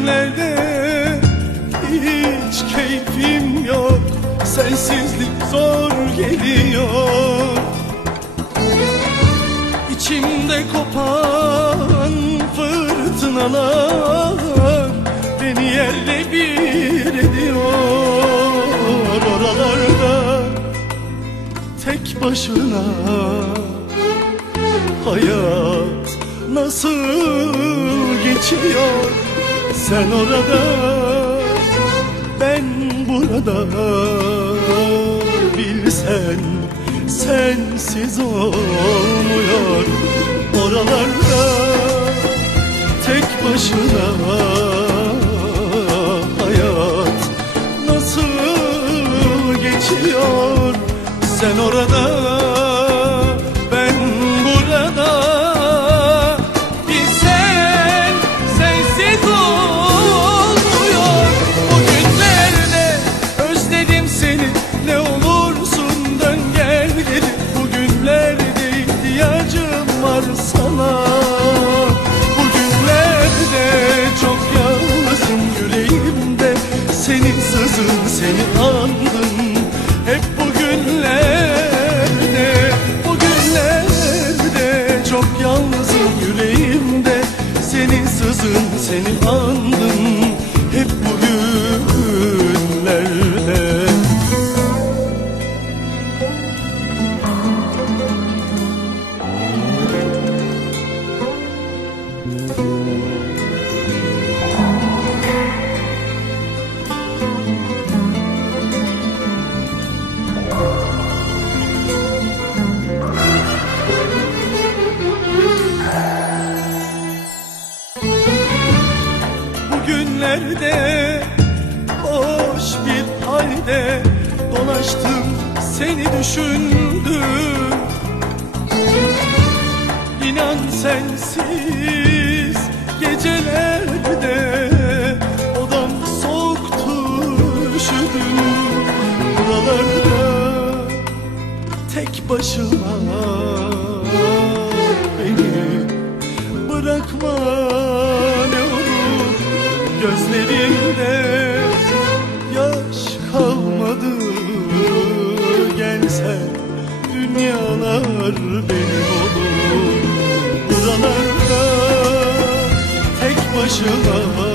Bugünlerde hiç keyfim yok. Sensizlik zor geliyor. İçimde kopan fırtınalar Beni yerle bir ediyor. Oralarda tek başına Hayat nasıl geçiyor Sen orada ben burada. Bilsen sensiz olmuyor. Oralarda tek başına Hayat nasıl geçiyor? Sen orada seni andım. Hep bugünlerde Bugünlerde çok yalnızım yüreğimde. Senin sızın seni andım Bugünlerde boş bir halde dolaştım seni düşündüm. İnan sensiz gecelerde odam soğuktu üşüdüm. Buralarda tek başıma dünyalar benim olur Buralarda tek başıma